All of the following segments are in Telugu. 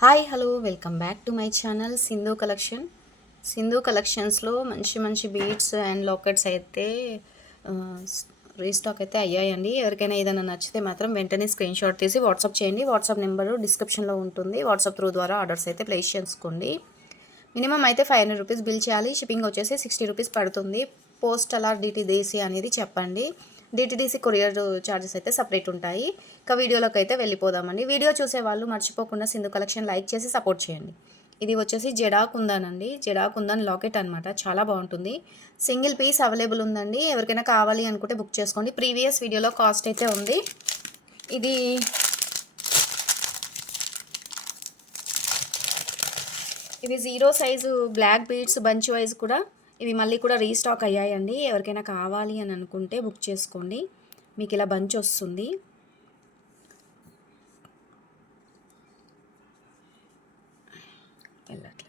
Hi hello welcome back to my channel Sindhu collection. Sindhu కలెక్షన్స్లో మంచి మంచి బీడ్స్ అండ్ లాకెట్స్ అయితే రీస్టాక్ అయితే అయ్యాయండి. ఎవరికైనా ఏదైనా నచ్చితే మాత్రం వెంటనే స్క్రీన్ షాట్ తీసి వాట్సాప్ చేయండి. వాట్సాప్ నెంబరు డిస్క్రిప్షన్లో ఉంటుంది. వాట్సాప్ త్రూ ద్వారా ఆర్డర్స్ అయితే ప్లేస్ చేసుకోండి. మినిమం అయితే ఫైవ్ హండ్రెడ్ రూపీస్ బిల్ చేయాలి. షిప్పింగ్ వచ్చేసి సిక్స్టీ రూపీస్ పడుతుంది. పోస్ట్ ఆర్ దేసి అనేది చెప్పండి. డిటీడీసీ కొరియర్ ఛార్జెస్ అయితే సపరేట్ ఉంటాయి. ఇక వీడియోలోకి అయితే వెళ్ళిపోదామండి. వీడియో చూసే వాళ్ళు మర్చిపోకుండా సింధు కలెక్షన్ లైక్ చేసి సపోర్ట్ చేయండి. ఇది వచ్చేసి జడా కుందన్ అండి. జడా కుందన్ లాకెట్ అనమాట చాలా బాగుంటుంది. సింగిల్ పీస్ అవైలబుల్ ఉందండి. ఎవరికైనా కావాలి అనుకుంటే బుక్ చేసుకోండి. ప్రీవియస్ వీడియోలో కాస్ట్ అయితే ఉంది. ఇది ఇవి zero size black beads bunch wise కూడా ఇవి మళ్ళీ కూడా రీస్టాక్ అయ్యాయండి. ఎవరికైనా కావాలి అని అనుకుంటే బుక్ చేసుకోండి. మీకు ఇలా బంచ్ వస్తుంది. వెళ్ళట్లేదు.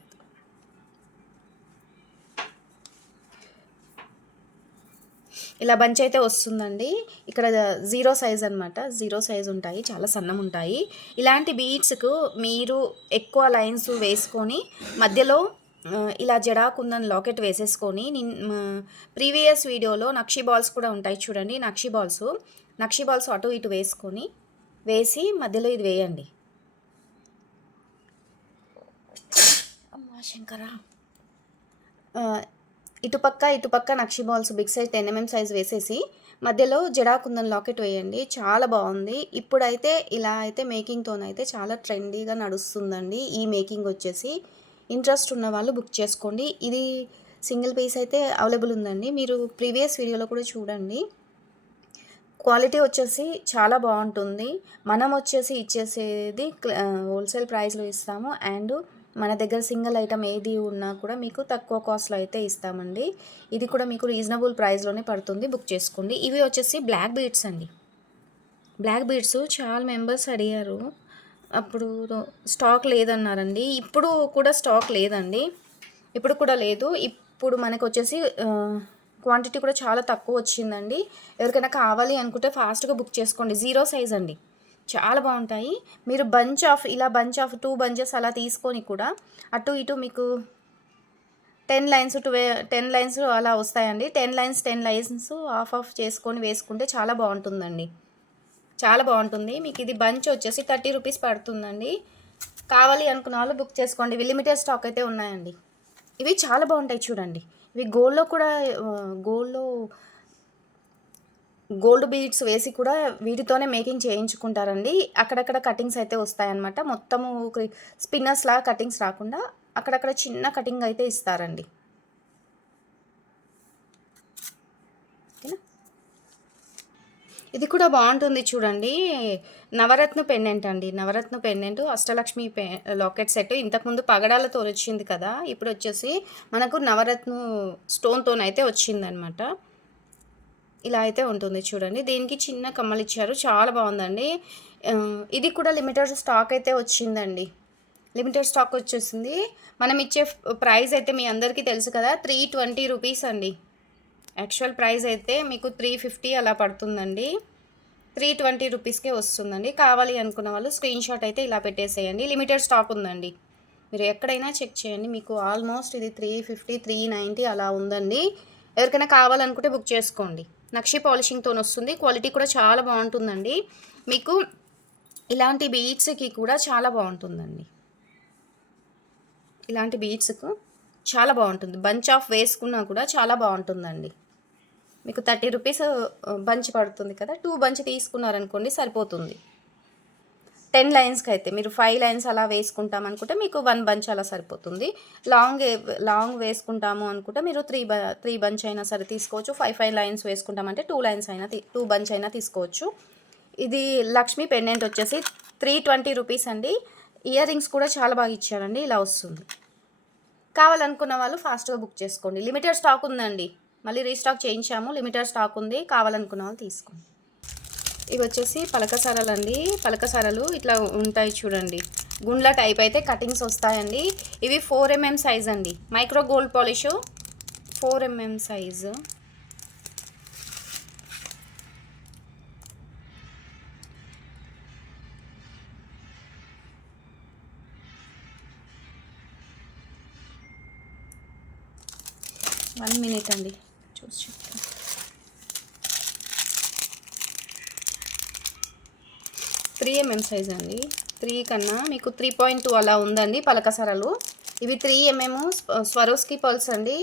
ఇలా బంచ్ అయితే వస్తుందండి. ఇక్కడ జీరో సైజ్ అనమాట జీరో సైజ్ ఉంటాయి. చాలా సన్నం ఉంటాయి ఇలాంటి బీడ్స్కు మీరు ఎక్కువ లైన్స్ వేసుకొని మధ్యలో ఇలా జడా కుందన్ లాకెట్ వేసేసుకొని నిన్ ప్రీవియస్ వీడియోలో నక్షి బాల్స్ కూడా ఉంటాయి చూడండి నక్షి బాల్స్. నక్షి బాల్స్ అటు ఇటు వేసుకొని వేసి మధ్యలో ఇది వేయండి. అమ్మా శంకరా. ఇటుపక్క ఇటుపక్క నక్షి balls big size ten MM size వేసేసి మధ్యలో జడాకుందన్ లాకెట్ వేయండి. చాలా బాగుంది. ఇప్పుడైతే ఇలా అయితే మేకింగ్తోనైతే చాలా ట్రెండీగా నడుస్తుందండి ఈ మేకింగ్ వచ్చేసి. ఇంట్రెస్ట్ ఉన్న వాళ్ళు బుక్ చేసుకోండి. ఇది సింగిల్ పీస్ అయితే అవైలబుల్ ఉందండి. మీరు ప్రీవియస్ వీడియోలో కూడా చూడండి. క్వాలిటీ వచ్చేసి చాలా బాగుంటుంది. మనం వచ్చేసి ఇచ్చేసేది హోల్సేల్ ప్రైస్లో ఇస్తాము. అండ్ మన దగ్గర సింగిల్ ఐటమ్ ఏది ఉన్నా కూడా మీకు తక్కువ కాస్ట్లో అయితే ఇస్తామండి. ఇది కూడా మీకు రీజనబుల్ ప్రైస్లోనే పడుతుంది. బుక్ చేసుకోండి. ఇవి వచ్చేసి బ్లాక్ బీడ్స్ అండి. బ్లాక్ బీడ్స్ చాలా మెంబర్స్ అడిగారు. అప్పుడు స్టాక్ లేదన్నారండి. ఇప్పుడు కూడా స్టాక్ లేదండి. ఇప్పుడు కూడా లేదు. ఇప్పుడు మనకు వచ్చేసి క్వాంటిటీ కూడా చాలా తక్కువ వచ్చిందండి. ఎవరికైనా కావాలి అనుకుంటే ఫాస్ట్గా బుక్ చేసుకోండి. జీరో సైజ్ అండి. చాలా బాగుంటాయి. మీరు బంచ్ ఆఫ్ ఇలా బంచ్ ఆఫ్ టూ బంచెస్ అలా తీసుకొని కూడా అటు ఇటు మీకు టెన్ లైన్స్ ట్వే టెన్ లైన్స్ అలా వస్తాయండి. Ten lines ten lines of of చేసుకొని వేసుకుంటే చాలా బాగుంటుందండి. చాలా బాగుంటుంది. మీకు ఇది బంచ్ వచ్చేసి థర్టీ రూపీస్ పడుతుందండి. కావాలి అనుకున్న వాళ్ళు బుక్ చేసుకోండి. ఇవి లిమిటెడ్ స్టాక్ అయితే ఉన్నాయండి. ఇవి చాలా బాగుంటాయి చూడండి. ఇవి గోల్డ్లో కూడా గోల్డ్లో గోల్డ్ బీడ్స్ వేసి కూడా వీటితోనే మేకింగ్ చేయించుకుంటారండి. అక్కడక్కడ కటింగ్స్ అయితే వస్తాయన్నమాట. మొత్తము స్పిన్నర్స్ లాగా కటింగ్స్ రాకుండా అక్కడక్కడ చిన్న కటింగ్ అయితే ఇస్తారండి. ఇది కూడా బాగుంటుంది చూడండి. నవరత్న పెండెంట్ అండి. నవరత్న పెండెంట్ అష్టలక్ష్మి పె లాకెట్ సెట్. ఇంతకుముందు పగడాలతో వచ్చింది కదా ఇప్పుడు వచ్చేసి మనకు నవరత్న స్టోన్తోనైతే వచ్చిందనమాట. ఇలా అయితే ఉంటుంది చూడండి. దీనికి చిన్న కమ్మలు ఇచ్చారు. చాలా బాగుందండి. ఇది కూడా లిమిటెడ్ స్టాక్ అయితే వచ్చిందండి. లిమిటెడ్ స్టాక్ వచ్చేసింది. మనం ఇచ్చే ప్రైస్ అయితే మీ అందరికీ తెలుసు కదా త్రీ ట్వంటీ రూపీస్ అండి. యాక్చువల్ ప్రైస్ అయితే మీకు త్రీ ఫిఫ్టీ అలా పడుతుందండి. త్రీ ట్వంటీ రూపీస్కే వస్తుందండి. కావాలి అనుకున్న వాళ్ళు స్క్రీన్ షాట్ అయితే ఇలా పెట్టేసేయండి. లిమిటెడ్ స్టాక్ ఉందండి. మీరు ఎక్కడైనా చెక్ చేయండి. మీకు ఆల్మోస్ట్ ఇది త్రీ ఫిఫ్టీ త్రీ నైంటీ అలా ఉందండి. ఎవరికైనా కావాలనుకుంటే బుక్ చేసుకోండి. నక్షి పాలిషింగ్తో వస్తుంది. క్వాలిటీ కూడా చాలా బాగుంటుందండి. మీకు ఇలాంటి బీట్స్కి కూడా చాలా బాగుంటుందండి. ఇలాంటి బీట్స్కు చాలా బాగుంటుంది. బంచ్ ఆఫ్ వేసుకున్నా కూడా చాలా బాగుంటుందండి. మీకు థర్టీ రూపీస్ బంచ్ పడుతుంది కదా. టూ బంచ్ తీసుకున్నారనుకోండి సరిపోతుంది. టెన్ లైన్స్కి అయితే మీరు ఫైవ్ లైన్స్ అలా వేసుకుంటాం అనుకుంటే మీకు వన్ బంచ్ అలా సరిపోతుంది. లాంగ్ లాంగ్ వేసుకుంటాము అనుకుంటే మీరు త్రీ బ త్రీ బంచ్ అయినా సరే తీసుకోవచ్చు. ఫైవ్ ఫైవ్ లైన్స్ వేసుకుంటామంటే టూ లైన్స్ అయినా టూ బంచ్ అయినా తీసుకోవచ్చు. ఇది లక్ష్మీ పెండెంట్ వచ్చేసి త్రీ ట్వంటీ రూపీస్ అండి. ఇయర్ రింగ్స్ కూడా చాలా బాగా ఇచ్చారండి. ఇలా వస్తుంది. కావాలనుకున్న వాళ్ళు ఫాస్ట్గా బుక్ చేసుకోండి. లిమిటెడ్ స్టాక్ ఉందండి. మళ్ళీ రీస్టాక్ చేయించాము. లిమిటెడ్ స్టాక్ ఉంది. కావాలనుకున్న వాళ్ళు తీసుకోండి. ఇవి వచ్చేసి పలకసారలు అండి పలకసారలు ఇట్లా ఉంటాయి చూడండి. గుండ్ల టైప్ అయితే కటింగ్స్ వస్తాయండి. ఇవి ఫోర్ ఎంఎం సైజ్ అండి. Micro gold polish four MM size. One minute అండి. చూసి చెప్తాను త్రీ ఎంఎం సైజ్ అండి. త్రీ కన్నా మీకు త్రీ పాయింట్ టూ అలా ఉందండి పలకసరలు ఇవి త్రీ ఎంఎం స్వరోస్కి పల్స్ అండి.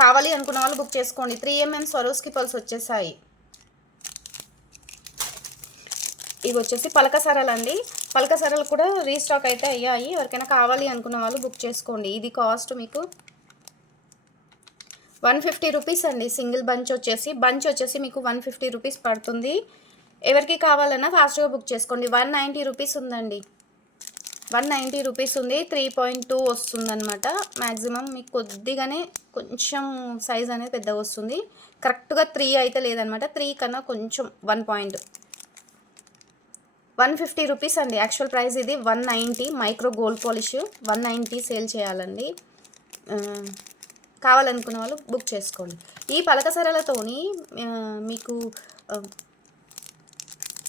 కావాలి అనుకున్న వాళ్ళు బుక్ చేసుకోండి. త్రీ ఎంఎం స్వరోస్కి పల్స్ వచ్చేసాయి. ఇవి వచ్చేసి పలకసరలు అండి. పలకసరలు కూడా రీస్టాక్ అయితే అయ్యాయి. ఎవరికైనా కావాలి అనుకున్న వాళ్ళు బుక్ చేసుకోండి. ఇది కాస్ట్ మీకు వన్ ఫిఫ్టీ రూపీస్ అండి సింగిల్ బంచ్ వచ్చేసి. బంచ్ వచ్చేసి మీకు వన్ ఫిఫ్టీ రూపీస్ పడుతుంది. ఎవరికి కావాలన్నా ఫాస్ట్గా బుక్ చేసుకోండి. వన్ నైంటీ రూపీస్ ఉందండి. వన్ నైంటీ రూపీస్ ఉంది. త్రీ పాయింట్ టూ వస్తుందన్నమాట. మ్యాక్సిమం మీకు కొద్దిగానే కొంచెం సైజ్ అనేది పెద్దగా వస్తుంది. కరెక్ట్గా త్రీ అయితే లేదనమాట త్రీ కన్నా కొంచెం one point one fifty rupees అండి. యాక్చువల్ ప్రైస్ ఇది one ninety micro gold polish one ninety sale చేయాలండి. కావాలనుకున్న వాళ్ళు బుక్ చేసుకోండి. ఈ పలకసరలతోని ఆ, మీకు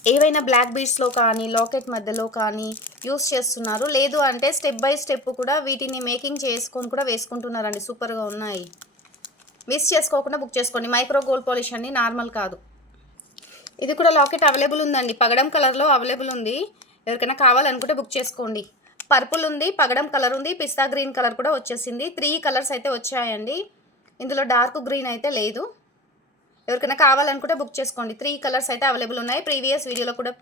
ఏవైనా బ్లాక్ బీడ్స్లో కానీ లాకెట్ మధ్యలో కానీ యూస్ చేస్తున్నారు. లేదు అంటే స్టెప్ బై స్టెప్ కూడా వీటిని మేకింగ్ చేసుకొని కూడా వేసుకుంటున్నారండి. సూపర్గా ఉన్నాయి. మిస్ చేసుకోకుండా బుక్ చేసుకోండి. మైక్రో గోల్డ్ పాలిష్ అండి నార్మల్ కాదు. ఇది కూడా లాకెట్ అవైలబుల్ ఉందండి. పగడం కలర్లో అవైలబుల్ ఉంది. ఎవరికైనా కావాలనుకుంటే బుక్ చేసుకోండి. పర్పుల్ ఉంది పగడం కలర్ ఉంది పిస్తా గ్రీన్ కలర్ కూడా వచ్చేసింది. త్రీ కలర్స్ అయితే వచ్చాయండి. ఇందులో డార్క్ గ్రీన్ అయితే లేదు. ఎవరికైనా కావాలనుకుంటే బుక్ చేసుకోండి. త్రీ కలర్స్ అయితే అవైలబుల్ ఉన్నాయి. ప్రీవియస్ వీడియోలో కూడా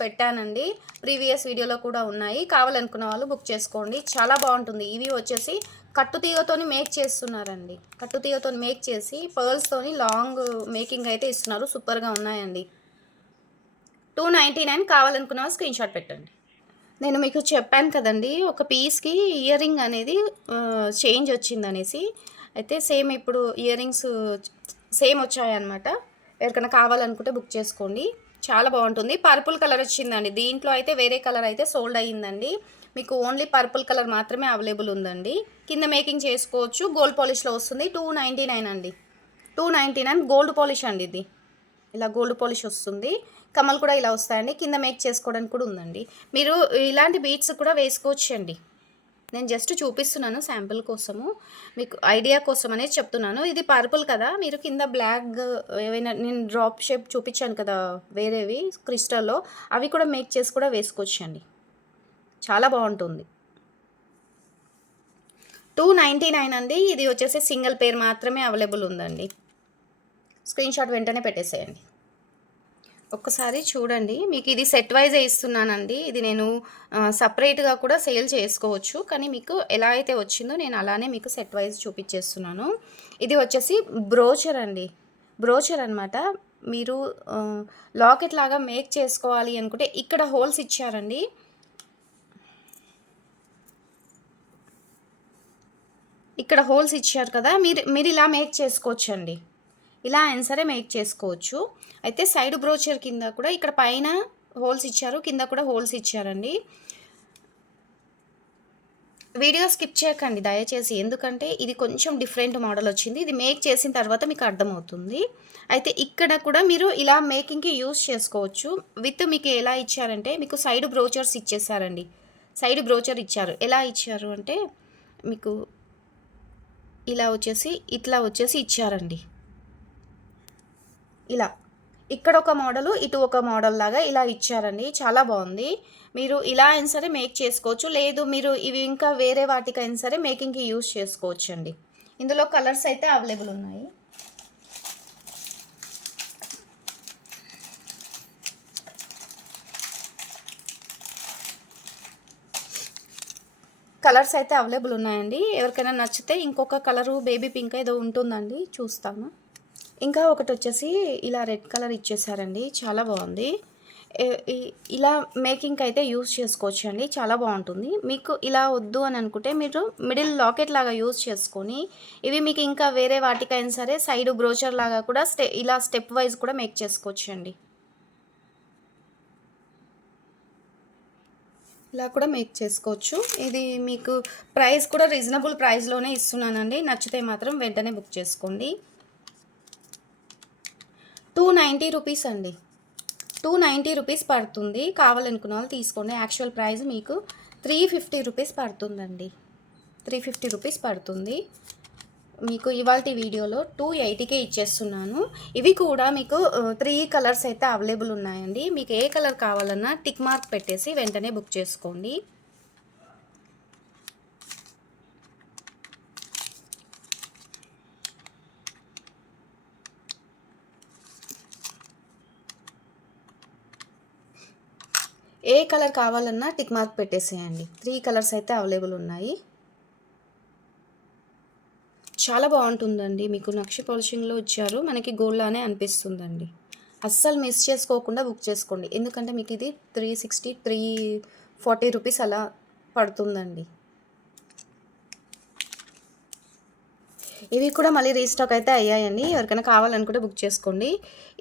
పెట్టానండి. ప్రీవియస్ వీడియోలో కూడా ఉన్నాయి. కావాలనుకున్న వాళ్ళు బుక్ చేసుకోండి. చాలా బాగుంటుంది. ఇవి వచ్చేసి కట్టు తీగతోని మేక్ చేస్తున్నారండి. కట్టు తీగతోని మేక్ చేసి పర్ల్స్తోని లాంగ్ మేకింగ్ అయితే ఇస్తున్నారు. సూపర్గా ఉన్నాయండి. టూ నైంటీ నైన్ కావాలనుకున్న స్క్రీన్ షాట్ పెట్టండి. నేను మీకు చెప్పాను కదండి ఒక పీస్కి ఇయర్ రింగ్ అనేది చేంజ్ వచ్చిందనేసి. అయితే సేమ్ ఇప్పుడు ఇయర్ రింగ్స్ సేమ్ వచ్చాయన్నమాట. ఎవరికైనా కావాలనుకుంటే బుక్ చేసుకోండి. చాలా బాగుంటుంది. పర్పుల్ కలర్ వచ్చిందండి. దీంట్లో అయితే వేరే కలర్ అయితే సోల్డ్ అయ్యిందండి. మీకు ఓన్లీ పర్పుల్ కలర్ మాత్రమే అవైలబుల్ ఉందండి. కింద మేకింగ్ చేసుకోవచ్చు. గోల్డ్ పాలిష్లో వస్తుంది. టూ నైంటీ నైన్ అండి. Two ninety nine gold polish అండి ఇది. ఇలా గోల్డ్ పాలిష్ వస్తుంది. కమ్మలు కూడా ఇలా వస్తాయండి. కింద మేక్ చేసుకోవడానికి కూడా ఉందండి. మీరు ఇలాంటి బీట్స్ కూడా వేసుకోవచ్చు అండి నేను జస్ట్ చూపిస్తున్నాను శాంపిల్ కోసము. మీకు ఐడియా కోసం అనేది చెప్తున్నాను. ఇది పర్పుల్ కదా. మీరు కింద బ్లాక్ ఏవైనా నేను డ్రాప్ షేప్ చూపించాను కదా వేరేవి క్రిస్టల్లో. అవి కూడా మేక్ చేసి కూడా వేసుకోవచ్చు అండి చాలా బాగుంటుంది. టూ నైంటీ నైన్ అండి. ఇది వచ్చేసి సింగిల్ పేర్ మాత్రమే అవైలబుల్ ఉందండి. స్క్రీన్ షాట్ వెంటనే పెట్టేసేయండి. ఒక్కసారి చూడండి. మీకు ఇది సెట్ వైజ్ ఇస్తున్నానండి. ఇది నేను సపరేట్గా కూడా సేల్ చేసుకోవచ్చు. కానీ మీకు ఎలా అయితే వచ్చిందో నేను అలానే మీకు సెట్ వైజ్ చూపించేస్తున్నాను. ఇది వచ్చేసి బ్రోచర్ అండి. బ్రోచర్ అనమాట మీరు లాకెట్ లాగా మేక్ చేసుకోవాలి అనుకుంటే ఇక్కడ హోల్స్ ఇచ్చారండి. ఇక్కడ హోల్స్ ఇచ్చారు కదా. మీరు మీరు ఇలా మేక్ చేసుకోవచ్చండి. ఇలా అయినా సరే మేక్ చేసుకోవచ్చు. అయితే సైడ్ బ్రోచర్ కింద కూడా ఇక్కడ పైన హోల్స్ ఇచ్చారు కింద కూడా హోల్స్ ఇచ్చారండి. వీడియో స్కిప్ చేయకండి దయచేసి. ఎందుకంటే ఇది కొంచెం డిఫరెంట్ మోడల్ వచ్చింది. ఇది మేక్ చేసిన తర్వాత మీకు అర్థమవుతుంది. అయితే ఇక్కడ కూడా మీరు ఇలా మేకింగ్కి యూస్ చేసుకోవచ్చు. విత్ మీకు ఎలా ఇచ్చారంటే మీకు సైడ్ బ్రోచర్స్ ఇచ్చేసారండి. సైడ్ బ్రోచర్ ఇచ్చారు. ఎలా ఇచ్చారు అంటే మీకు ఇలా వచ్చేసి ఇట్లా వచ్చేసి ఇచ్చారండి. ఇలా. ఇక్కడ ఒక మోడలు ఇటు ఒక మోడల్ లాగా ఇలా ఇచ్చారండి. చాలా బాగుంది. మీరు ఇలా అయినా సరే మేక్ చేసుకోవచ్చు. లేదు మీరు ఇవి ఇంకా వేరే వాటికైనా సరే మేకింగ్కి యూజ్ చేసుకోవచ్చు అండి ఇందులో కలర్స్ అయితే అవైలబుల్ ఉన్నాయి. కలర్స్ అయితే అవైలబుల్ ఉన్నాయండి. ఎవరికైనా నచ్చితే ఇంకొక కలరు బేబీ పింక్ ఏదో ఉంటుందండి. చూస్తాను. ఇంకా ఒకటి వచ్చేసి ఇలా రెడ్ కలర్ ఇచ్చేసారండి. చాలా బాగుంది. ఇలా మేకింగ్కి అయితే యూస్ చేసుకోవచ్చు అండి చాలా బాగుంటుంది. మీకు ఇలా వద్దు అని అనుకుంటే మీరు మిడిల్ లాకెట్ లాగా యూస్ చేసుకొని ఇవి మీకు ఇంకా వేరే వాటికైనా సరే సైడ్ బ్రోచర్ లాగా కూడా స్టె ఇలా స్టెప్ వైజ్ కూడా మేక్ చేసుకోవచ్చు అండి ఇలా కూడా మేక్ చేసుకోవచ్చు. ఇది మీకు ప్రైస్ కూడా రీజనబుల్ ప్రైస్లోనే ఇస్తున్నానండి. నచ్చితే మాత్రం వెంటనే బుక్ చేసుకోండి. టూ నైంటీ రూపీస్ అండి. టూ నైంటీ రూపీస్ పడుతుంది. కావాలనుకున్న వాళ్ళు తీసుకోండి. యాక్చువల్ ప్రైస్ మీకు త్రీ ఫిఫ్టీ రూపీస్ పడుతుందండి. త్రీ ఫిఫ్టీ రూపీస్ పడుతుంది. మీకు ఇవాళ వీడియోలో టూ ఎయిటీకే ఇచ్చేస్తున్నాను. ఇవి కూడా మీకు త్రీ కలర్స్ అయితే అవైలబుల్ ఉన్నాయండి. మీకు ఏ కలర్ కావాలన్నా టిక్ మార్క్ పెట్టేసి వెంటనే బుక్ చేసుకోండి. ఏ కలర్ కావాలన్నా టిక్ మార్క్ పెట్టేసేయండి. త్రీ కలర్స్ అయితే అవైలబుల్ ఉన్నాయి. చాలా బాగుంటుందండి. మీకు నక్షి పాలిషింగ్లో ఇచ్చారు. మనకి గోల్డ్లానే అనిపిస్తుందండి. అస్సలు మిస్ చేసుకోకుండా బుక్ చేసుకోండి. ఎందుకంటే మీకు ఇది three sixty three forty rupees అలా పడుతుందండి. ఇవి కూడా మళ్ళీ రీస్టాక్ అయితే అయ్యాయండి. ఎవరికైనా కావాలనుకుంటే బుక్ చేసుకోండి.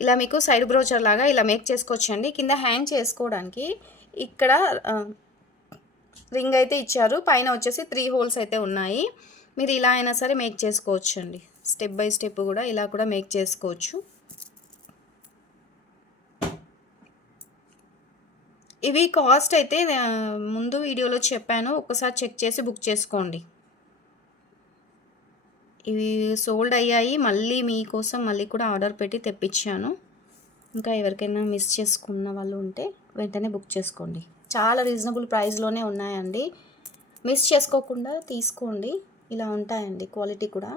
ఇలా మీకు సైడ్ బ్రోచర్ లాగా ఇలా మేక్ చేసుకోవచ్చండి. కింద హ్యాంగ్ చేసుకోవడానికి ఇక్కడ రింగ్ అయితే ఇచ్చారు. పైన వచ్చేసి త్రీ హోల్స్ అయితే ఉన్నాయి. మీరు ఇలా అయినా సరే మేక్ చేసుకోవచ్చు అండి స్టెప్ బై స్టెప్ కూడా ఇలా కూడా మేక్ చేసుకోవచ్చు. ఇవి కాస్ట్ అయితే ముందు వీడియోలో చెప్పాను. ఒకసారి చెక్ చేసి బుక్ చేసుకోండి. ఇవి సోల్డ్ అయ్యాయి. మళ్ళీ మీకోసం మళ్ళీ కూడా ఆర్డర్ పెట్టి తెప్పించాను. ఇంకా ఎవరికైనా మిస్ చేసుకున్న వాళ్ళు ఉంటే వెంటనే బుక్ చేసుకోండి. చాలా రీజనబుల్ ప్రైస్లోనే ఉన్నాయండి. మిస్ చేసుకోకుండా తీసుకోండి. ఇలా ఉంటాయండి క్వాలిటీ కూడా.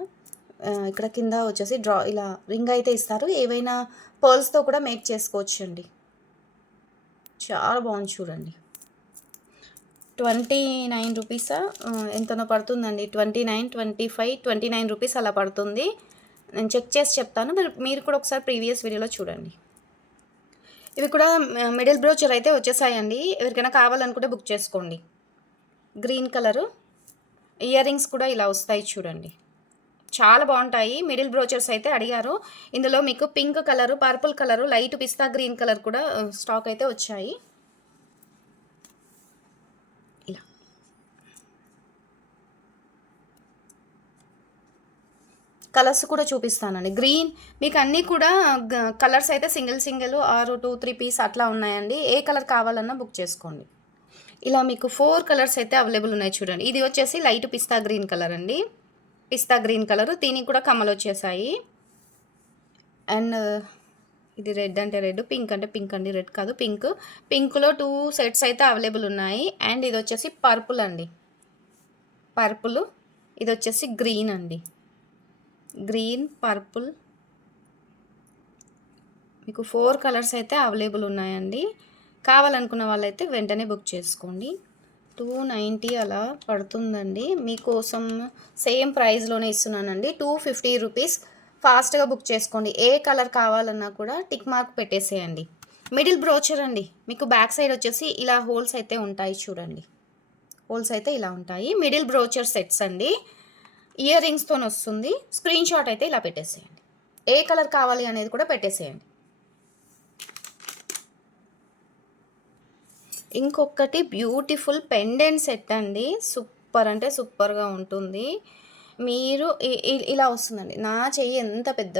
ఇక్కడ కింద వచ్చేసి డ్రా ఇలా రింగ్ అయితే ఇస్తారు. ఏవైనా పర్ల్స్తో కూడా మేక్ చేసుకోవచ్చు అండి చాలా బాగుంది చూడండి. ట్వంటీ నైన్ రూపీసా ఎంతనో పడుతుందండి. Twenty nine twenty five twenty nine rupees అలా పడుతుంది. నేను చెక్ చేసి చెప్తాను. మీరు మీరు కూడా ఒకసారి ప్రీవియస్ వీడియోలో చూడండి. ఇవి కూడా మిడిల్ బ్రోచర్ అయితే వచ్చేసాయండి. ఎవరికైనా కావాలనుకుంటే బుక్ చేసుకోండి. Green colour. ఇయర్ రింగ్స్ కూడా ఇలా వస్తాయి చూడండి. చాలా బాగుంటాయి. మిడిల్ బ్రోచర్స్ అయితే అడిగారు. ఇందులో మీకు pink colour purple colour light pista green colour కూడా స్టాక్ అయితే వచ్చాయి. కలర్స్ కూడా చూపిస్తానండి. గ్రీన్ మీకు అన్నీ కూడా కలర్స్ అయితే సింగిల్ సింగిల్ ఆరు టూ త్రీ పీస్ అట్లా ఉన్నాయండి. ఏ కలర్ కావాలన్నా బుక్ చేసుకోండి. ఇలా మీకు ఫోర్ కలర్స్ అయితే అవైలబుల్ ఉన్నాయి చూడండి. ఇది వచ్చేసి లైట్ పిస్తా గ్రీన్ కలర్ అండి. Pista green colour. దీనికి కూడా కమ్మలు వచ్చేసాయి. అండ్ ఇది రెడ్ అంటే రెడ్ పింక్ అంటే పింక్ అండి. రెడ్ కాదు పింక్. పింక్లో టూ సెట్స్ అయితే అవైలబుల్ ఉన్నాయి. అండ్ ఇది వచ్చేసి పర్పుల్ అండి. పర్పుల్ ఇది వచ్చేసి గ్రీన్ అండి. Green purple. మీకు ఫోర్ కలర్స్ అయితే అవైలబుల్ ఉన్నాయండి. కావాలనుకున్న వాళ్ళైతే వెంటనే బుక్ చేసుకోండి. టూ నైంటీ అలా పడుతుందండి. మీకోసం సేమ్ ప్రైస్లోనే ఇస్తున్నానండి. టూ ఫిఫ్టీ రూపీస్ ఫాస్ట్గా బుక్ చేసుకోండి. ఏ కలర్ కావాలన్నా కూడా టిక్ మార్క్ పెట్టేసేయండి. మిడిల్ బ్రోచర్ అండి. మీకు బ్యాక్ సైడ్ వచ్చేసి ఇలా హోల్స్ అయితే ఉంటాయి చూడండి. హోల్స్ అయితే ఇలా ఉంటాయి. మిడిల్ బ్రోచర్ సెట్స్ అండి. ఇయర్ రింగ్స్తో వస్తుంది. స్క్రీన్ షాట్ అయితే ఇలా పెట్టేసేయండి. ఏ కలర్ కావాలి అనేది కూడా పెట్టేసేయండి. ఇంకొకటి బ్యూటిఫుల్ పెండెంట్ సెట్ అండి. సూపర్ అంటే సూపర్గా ఉంటుంది. మీరు ఇ- ఇ- ఇలా వస్తుందండి. నా చెయ్యి ఎంత పెద్ద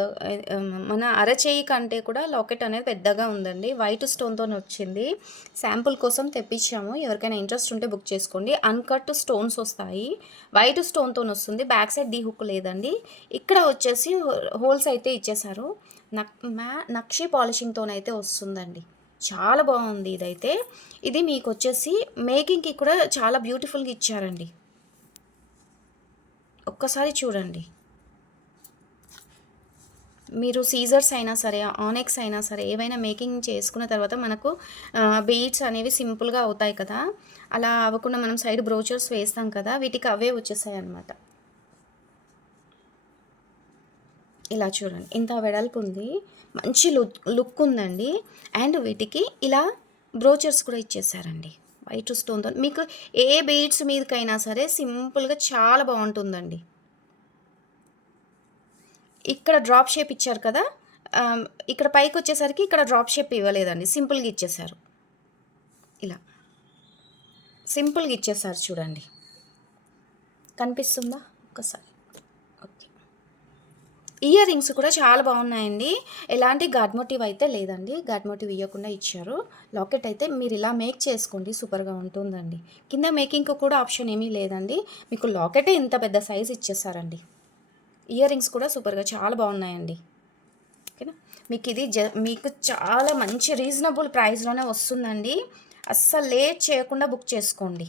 మన అరచేయి కంటే కూడా లాకెట్ అనేది పెద్దగా ఉందండి. వైట్ స్టోన్తో వచ్చింది. శాంపుల్ కోసం తెప్పించాము. ఎవరికైనా ఇంట్రెస్ట్ ఉంటే బుక్ చేసుకోండి. అన్కట్ స్టోన్స్ వస్తాయి. వైట్ స్టోన్తో వస్తుంది. బ్యాక్ సైడ్ డీ హుక్ లేదండి. ఇక్కడ వచ్చేసి హోల్స్ అయితే ఇచ్చేసారు నక్ మ్యా నక్షి పాలిషింగ్తోనైతే వస్తుందండి. చాలా బాగుంది ఇదైతే. ఇది మీకు వచ్చేసి మేకింగ్కి కూడా చాలా బ్యూటిఫుల్గా ఇచ్చారండి. ఒక్కసారి చూడండి. మీరు సీజర్స్ అయినా సరే ఆనెక్స్ అయినా సరే ఏవైనా మేకింగ్ చేసుకున్న తర్వాత మనకు బీడ్స్ అనేవి సింపుల్గా అవుతాయి కదా. అలా అవ్వకుండా మనం సైడ్ బ్రోచర్స్ వేస్తాం కదా వీటికి అవే వచ్చేసాయి అన్నమాట. ఇలా చూడండి. ఇంత వెడల్పు ఉంది. మంచి లుక్ లుక్ ఉందండి. అండ్ వీటికి ఇలా బ్రోచర్స్ కూడా ఇచ్చేసారండి. వైట్ స్టోన్తో మీకు ఏ బీడ్స్ మీదకైనా సరే సింపుల్గా చాలా బాగుంటుందండి. ఇక్కడ డ్రాప్ షేప్ ఇచ్చారు కదా ఇక్కడ పైకి వచ్చేసరికి ఇక్కడ డ్రాప్ షేప్ ఇవ్వలేదండి. సింపుల్గా ఇచ్చేసారు ఇలా. సింపుల్గా ఇచ్చేసారు చూడండి. కనిపిస్తుందా? ఒక్కసారి. ఓకే. ఇయర్ రింగ్స్ కూడా చాలా బాగున్నాయండి. ఎలాంటి గాడ్ మోటివ్ అయితే లేదండి. గాడ్ మోటివ్ ఇవ్వకుండా ఇచ్చారు. లాకెట్ అయితే మీరు ఇలా మేక్ చేసుకోండి. సూపర్గా ఉంటుందండి. కింద మేకింగ్ కూడా ఆప్షన్ ఏమీ లేదండి. మీకు లాకెటే ఇంత పెద్ద సైజ్ ఇచ్చేసారండి ఇయర్ రింగ్స్ కూడా సూపర్గా చాలా బాగున్నాయండి. ఓకేనా? మీకు ఇది జ మీకు చాలా మంచి రీజనబుల్ ప్రైస్లోనే వస్తుందండి. అస్సలు లేట్ చేయకుండా బుక్ చేసుకోండి.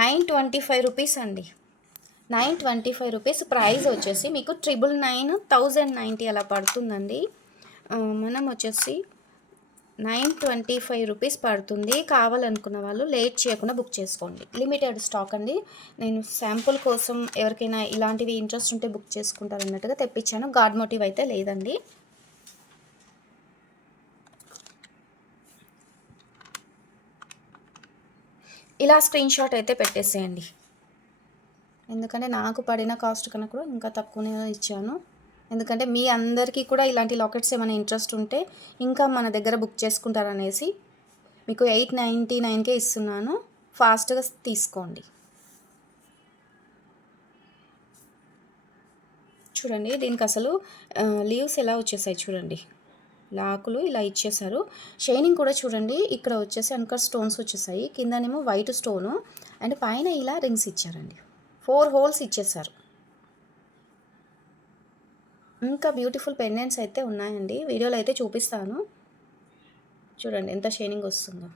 నైన్ ట్వంటీ ఫైవ్ రూపీస్ అండి. Nine twenty five rupees price వచ్చేసి మీకు ట్రిపుల్ నైన్ థౌజండ్ నైంటీ అలా పడుతుందండి. మనం వచ్చేసి నైన్ ట్వంటీ ఫైవ్ రూపీస్ పడుతుంది. కావాలనుకున్న వాళ్ళు లేట్ చేయకుండా బుక్ చేసుకోండి. లిమిటెడ్ స్టాక్ అండి. నేను శాంపుల్ కోసం ఎవరికైనా ఇలాంటివి ఇంట్రెస్ట్ ఉంటే బుక్ చేసుకుంటారు అన్నట్టుగా తెప్పించాను. గాడ్ మోటివ్ అయితే లేదండి. ఇలా స్క్రీన్ షాట్ అయితే పెట్టేసేయండి. ఎందుకంటే నాకు పడిన కాస్ట్ కన్నా కూడా ఇంకా తక్కువనే ఇచ్చాను. ఎందుకంటే మీ అందరికీ కూడా ఇలాంటి లాకెట్స్ ఏమైనా ఇంట్రెస్ట్ ఉంటే ఇంకా మన దగ్గర బుక్ చేసుకుంటారనేసి మీకు ఎయిట్ నైంటీ నైన్కే ఇస్తున్నాను. ఫాస్ట్గా తీసుకోండి. చూడండి దీనికి అసలు లీవ్స్ ఎలా వచ్చేసాయి చూడండి. లాకులు ఇలా ఇచ్చేసారు షైనింగ్ కూడా చూడండి ఇక్కడ వచ్చేసి అంకర్ స్టోన్స్ వచ్చేసాయి. కిందనేమో వైట్ స్టోను. అండ్ పైన ఇలా రింగ్స్ ఇచ్చారండి. ఫోర్ హోల్స్ ఇచ్చేసారు ఇంకా బ్యూటిఫుల్ పెండెంట్స్ అయితే ఉన్నాయండి. వీడియోలో అయితే చూపిస్తాను. చూడండి ఎంత షైనింగ్ వస్తుందో.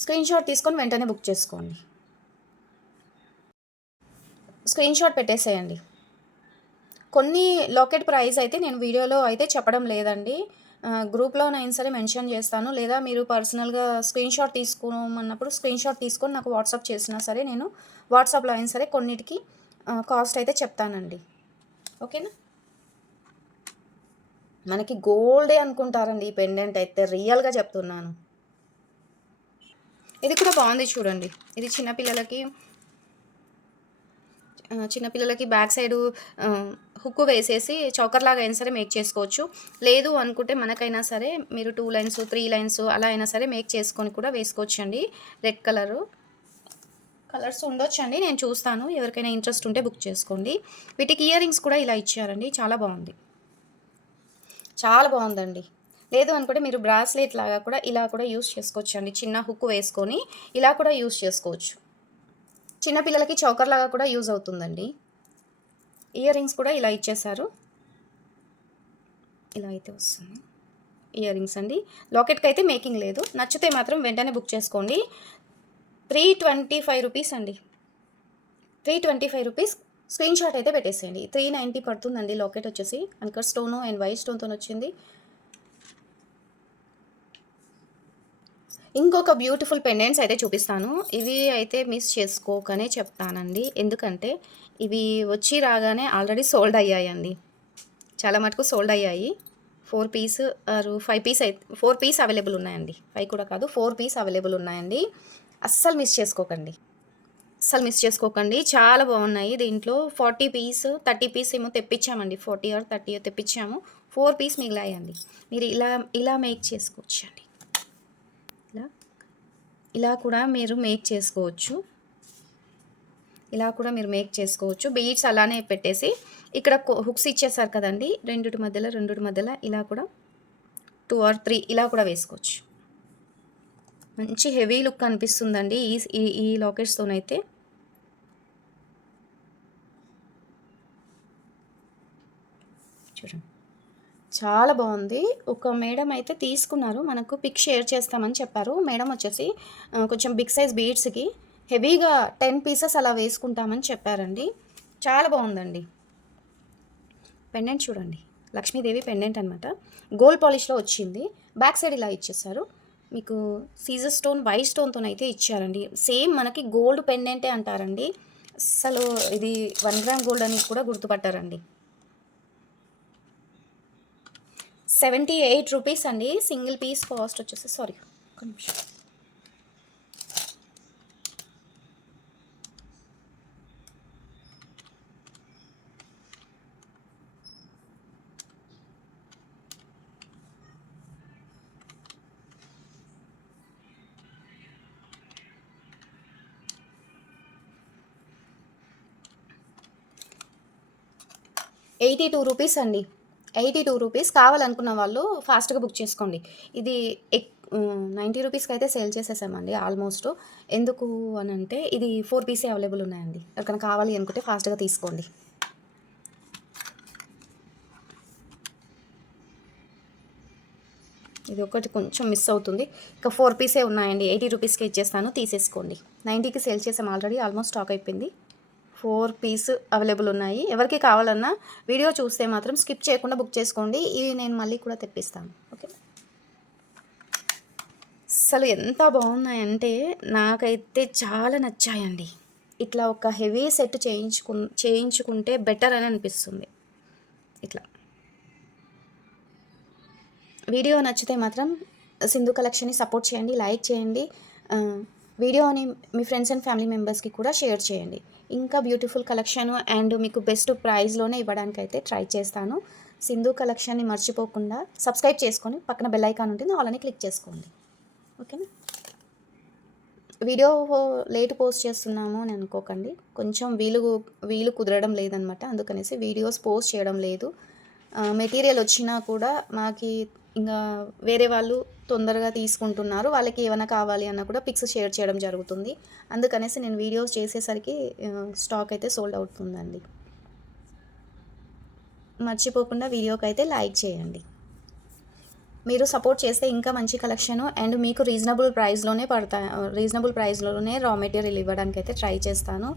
స్క్రీన్ షాట్ తీసుకొని వెంటనే బుక్ చేసుకోండి. స్క్రీన్ షాట్ పెట్టేసేయండి. కొన్ని లాకెట్ ప్రైస్ అయితే నేను వీడియోలో అయితే చెప్పడం లేదండి. గ్రూప్లోనైనా సరే మెన్షన్ చేస్తాను. లేదా మీరు పర్సనల్గా స్క్రీన్ షాట్ తీసుకోమన్నప్పుడు స్క్రీన్ షాట్ తీసుకొని నాకు వాట్సాప్ చేసినా సరే నేను వాట్సాప్లో అయినా సరే కొన్నిటికి కాస్ట్ అయితే చెప్తానండి. ఓకేనా? మనకి గోల్డే అనుకుంటారండి ఈ పెండెంట్ అయితే రియల్గా చెప్తున్నాను. ఇది కూడా బాగుంది చూడండి. ఇది చిన్నపిల్లలకి చిన్నపిల్లలకి బ్యాక్ సైడ్ హుక్కు వేసేసి చౌకర్లాగా అయినా సరే మేక్ చేసుకోవచ్చు. లేదు అనుకుంటే మనకైనా సరే మీరు టూ లైన్స్ త్రీ లైన్స్ అలా అయినా సరే మేక్ చేసుకొని కూడా వేసుకోవచ్చు అండి రెడ్ కలరు. కలర్స్ ఉండొచ్చు అండి నేను చూస్తాను. ఎవరికైనా ఇంట్రెస్ట్ ఉంటే బుక్ చేసుకోండి. వీటికి ఇయర్ రింగ్స్ కూడా ఇలా ఇచ్చారండి. చాలా బాగుంది. చాలా బాగుందండి. లేదు అనుకుంటే మీరు బ్రాస్లెట్ లాగా కూడా ఇలా కూడా యూస్ చేసుకోవచ్చు అండి చిన్న హుక్ వేసుకొని ఇలా కూడా యూస్ చేసుకోవచ్చు. చిన్నపిల్లలకి చౌకర్ లాగా కూడా యూజ్ అవుతుందండి. ఇయర్ రింగ్స్ కూడా ఇలా ఇచ్చేసారు ఇలా అయితే వస్తుంది. ఇయర్ రింగ్స్ అండి. లాకెట్కి అయితే మేకింగ్ లేదు. నచ్చితే మాత్రం వెంటనే బుక్ చేసుకోండి. త్రీ ట్వంటీ ఫైవ్ రూపీస్ అండి. Three twenty five rupees screenshot అయితే పెట్టేసేయండి. త్రీ నైంటీ పడుతుందండి లాకెట్ వచ్చేసి. అంకర్ స్టోను అండ్ వైట్ స్టోన్తో వచ్చింది ఇంకొక బ్యూటిఫుల్ పెండెంట్స్ అయితే చూపిస్తాను. ఇవి అయితే మిస్ చేసుకోకనే చెప్తానండి. ఎందుకంటే ఇవి వచ్చి రాగానే ఆల్రెడీ సోల్డ్ అయ్యాయండి. చాలా మటుకు సోల్డ్ అయ్యాయి. ఫోర్ పీస్ ఆరు ఫైవ్ పీస్ అయితే ఫోర్ పీస్ అవైలబుల్ ఉన్నాయండి. ఫైవ్ కూడా కాదు ఫోర్ పీస్ అవైలబుల్ ఉన్నాయండి. అస్సలు మిస్ చేసుకోకండి. అస్సలు మిస్ చేసుకోకండి. చాలా బాగున్నాయి. దీంట్లో ఫార్టీ పీస్ థర్టీ పీస్ ఏమో తెప్పించామండి. ఫార్టీ ఆర్ థర్టీ తెప్పించాము. ఫోర్ పీస్ మిగిలాయండి. మీరు ఇలా ఇలా మేక్ చేసుకోవచ్చు అండి ఇలా ఇలా కూడా మీరు మేక్ చేసుకోవచ్చు. ఇలా కూడా మీరు మేక్ చేసుకోవచ్చు. బీడ్స్ అలానే పెట్టేసి ఇక్కడ హుక్స్ ఇచ్చేసారు కదండి. రెండుటి మధ్యలో రెండుటి మధ్యలో ఇలా కూడా టూ ఆర్ త్రీ ఇలా కూడా వేసుకోవచ్చు. మంచి హెవీ లుక్ అనిపిస్తుందండి ఈ ఈ ఈ లాకెట్స్తోనైతే చూడండి. చాలా బాగుంది. ఒక మేడం అయితే తీసుకున్నారు. మనకు పిక్ షేర్ చేస్తామని చెప్పారు. మేడం వచ్చేసి కొంచెం బిగ్ సైజ్ బీడ్స్కి హెవీగా టెన్ పీసెస్ అలా వేసుకుంటామని చెప్పారండి. చాలా బాగుందండి. పెండెంట్ చూడండి. లక్ష్మీదేవి పెండెంట్ అనమాట గోల్డ్ పాలిష్లో వచ్చింది. బ్యాక్ సైడ్ ఇలా ఇచ్చేసారు. మీకు సీజర్ స్టోన్ వైట్ స్టోన్తో అయితే ఇచ్చారండి. సేమ్ మనకి గోల్డ్ పెండెంటే అంటారండి. అసలు ఇది వన్ గ్రామ్ గోల్డ్ అని కూడా గుర్తుపట్టారండి. సెవెంటీ ఎయిట్ రూపీస్ అండి. సింగిల్ పీస్ కాస్ట్ వచ్చేసి సారీ ఒక నిమిషం. ఎయిటీ టూ రూపీస్ అండి. ఎయిటీ టూ రూపీస్ కావాలనుకున్న వాళ్ళు ఫాస్ట్గా బుక్ చేసుకోండి. ఇది ఎక్ నైంటీ రూపీస్కి అయితే సేల్ చేసేసామండి ఆల్మోస్ట్. ఎందుకు అని అంటే ఇది ఫోర్ పీసే అవైలబుల్ ఉన్నాయండి. ఎవరికైనా కావాలి అనుకుంటే ఫాస్ట్గా తీసుకోండి. ఇది ఒకటి కొంచెం మిస్ అవుతుంది. ఇక ఫోర్ పీసే ఉన్నాయండి. ఎయిటీ రూపీస్కి ఇచ్చేస్తాను. తీసేసుకోండి. నైంటీకి సేల్ చేసాం ఆల్రెడీ. ఆల్మోస్ట్ స్టాక్ అయిపోయింది. ఫోర్ పీస్ అవైలబుల్ ఉన్నాయి. ఎవరికి కావాలన్నా వీడియో చూస్తే మాత్రం స్కిప్ చేయకుండా బుక్ చేసుకోండి. ఇవి నేను మళ్ళీ కూడా తెప్పిస్తాను. ఓకే? అసలు ఎంత బాగున్నాయంటే నాకైతే చాలా నచ్చాయండి. ఇట్లా ఒక హెవీ సెట్ చేయించుకు చేయించుకుంటే బెటర్ అని అనిపిస్తుంది. ఇట్లా. వీడియో నచ్చితే మాత్రం సింధు కలెక్షన్ని సపోర్ట్ చేయండి లైక్ చేయండి. వీడియోని మీ ఫ్రెండ్స్ అండ్ ఫ్యామిలీ మెంబర్స్కి కూడా షేర్ చేయండి. ఇంకా బ్యూటిఫుల్ కలెక్షన్ అండ్ మీకు బెస్ట్ ప్రైస్లోనే ఇవ్వడానికి అయితే ట్రై చేస్తాను. సింధు కలెక్షన్ని మర్చిపోకుండా సబ్స్క్రైబ్ చేసుకొని పక్కన బెల్ ఐకాన్ ఉంటుంది వాళ్ళని క్లిక్ చేసుకోండి. ఓకేనా వీడియో లేట్ పోస్ట్ చేస్తున్నాము అని అనుకోకండి. కొంచెం వీలు వీలు కుదరడం లేదనమాట. అందుకనేసి వీడియోస్ పోస్ట్ చేయడం లేదు. మెటీరియల్ వచ్చినా కూడా మాకి ఇంకా వేరే వాళ్ళు తొందరగా తీసుకుంటున్నారు. వాళ్ళకి ఏమైనా కావాలి అన్న కూడా పిక్స్ షేర్ చేయడం జరుగుతుంది. అందుకనేసి నేను వీడియోస్ చేసేసరికి స్టాక్ అయితే సోల్డ్ అవుతుందండి. మర్చిపోకుండా వీడియోకి అయితే లైక్ చేయండి. మీరు సపోర్ట్ చేస్తే ఇంకా మంచి కలెక్షన్ అండ్ మీకు రీజనబుల్ ప్రైస్లోనే పడతా రీజనబుల్ ప్రైస్లోనే రా మెటీరియల్ ఇవ్వడానికి అయితే ట్రై చేస్తాను.